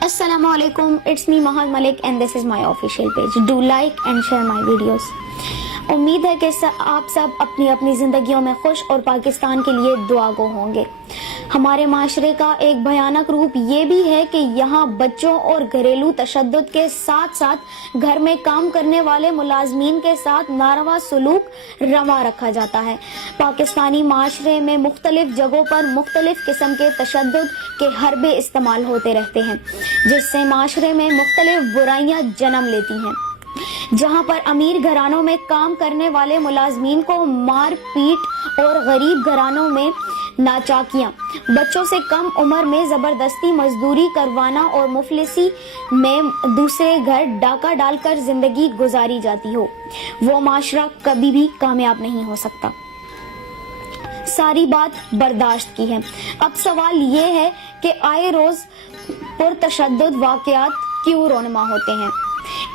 Assalamu alaikum, it's me Mahal Malik and this is my official page. Do like and share my videos. उम्मीद है कि आप सब अपनी अपनी जिंदगियों में खुश और पाकिस्तान के लिए दुआगो होंगे। हमारे माशरे का एक भयानक रूप ये भी है कि यहाँ बच्चों और घरेलू तशद्दुद के साथ साथ घर में काम करने वाले मुलाजमीन के साथ नारवा सलूक रवा रखा जाता है। पाकिस्तानी माशरे में मुख्तलिफ जगहों पर मुख्तलिफ किस्म के तशद्दुद के हरबे इस्तेमाल होते रहते हैं, जिससे माशरे में मुख्तलिफ बुराइयां जन्म लेती हैं। जहां पर अमीर घरानों में काम करने वाले मुलाजमीन को मार पीट और गरीब घरानों में नाचाकियां, बच्चों से कम उम्र में जबरदस्ती मजदूरी करवाना और मुफलिसी में दूसरे घर डाका डालकर जिंदगी गुजारी जाती हो, वो माशरा कभी भी कामयाब नहीं हो सकता। सारी बात बर्दाश्त की है। अब सवाल ये है कि आए रोज पुरतशद्दुद वाकयात क्यों रोनमा होते हैं?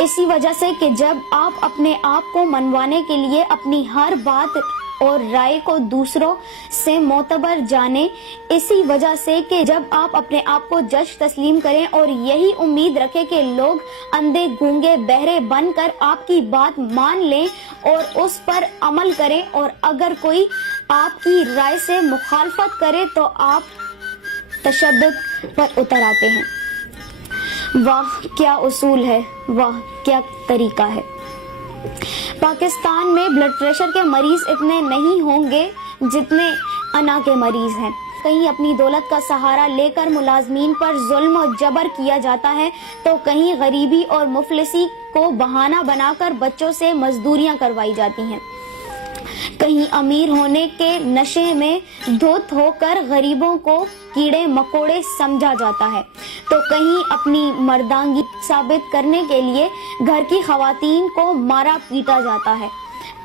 इसी वजह से कि जब आप अपने आप को मनवाने के लिए अपनी हर बात और राय को दूसरों से मोतबर जाने, इसी वजह से कि जब आप अपने आप को जज तस्लीम करें और यही उम्मीद रखें कि लोग अंधे गूंगे बहरे बनकर आपकी बात मान लें और उस पर अमल करें, और अगर कोई आपकी राय से मुखालफत करे तो आप तशद्दुद पर उतर आते हैं। वाह क्या उसूल है, वाह क्या तरीका है। पाकिस्तान में ब्लड प्रेशर के मरीज इतने नहीं होंगे जितने अना के मरीज हैं। कहीं अपनी दौलत का सहारा लेकर मुलाजमीन पर जुल्म और जबर किया जाता है, तो कहीं गरीबी और मुफलिसी को बहाना बनाकर बच्चों से मजदूरियां करवाई जाती हैं। कहीं अमीर होने के नशे में धुत होकर गरीबों को कीड़े मकोड़े समझा जाता है, तो कहीं अपनी मर्दांगी साबित करने के लिए घर की खवातीन को मारा पीटा जाता है।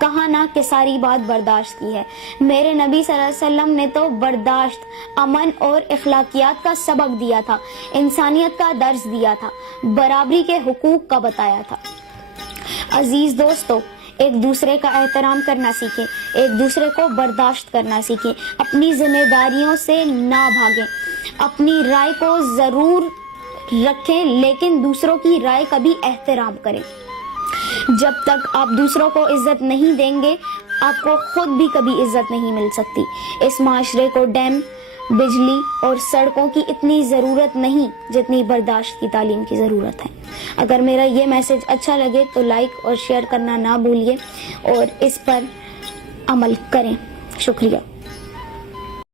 कहा ना कि सारी बात बर्दाश्त की है। मेरे नबी सल्लल्लाहु अलैहि वसल्लम ने तो बर्दाश्त, अमन और इखलाकियात का सबक दिया था, इंसानियत का दर्ज दिया था, बराबरी के हुकूक का बताया था। अजीज दोस्तों, एक दूसरे का एहतराम करना सीखें, एक दूसरे को बर्दाश्त करना सीखें, अपनी जिम्मेदारियों से ना भागें, अपनी राय को जरूर रखें लेकिन दूसरों की राय का भी एहतराम करें। जब तक आप दूसरों को इज्जत नहीं देंगे, आपको खुद भी कभी इज्जत नहीं मिल सकती। इस माशरे को डैम, बिजली और सड़कों की इतनी जरूरत नहीं जितनी बर्दाश्त की तालीम की जरूरत है। अगर मेरा ये मैसेज अच्छा लगे तो लाइक और शेयर करना ना भूलिए और इस पर अमल करें। शुक्रिया।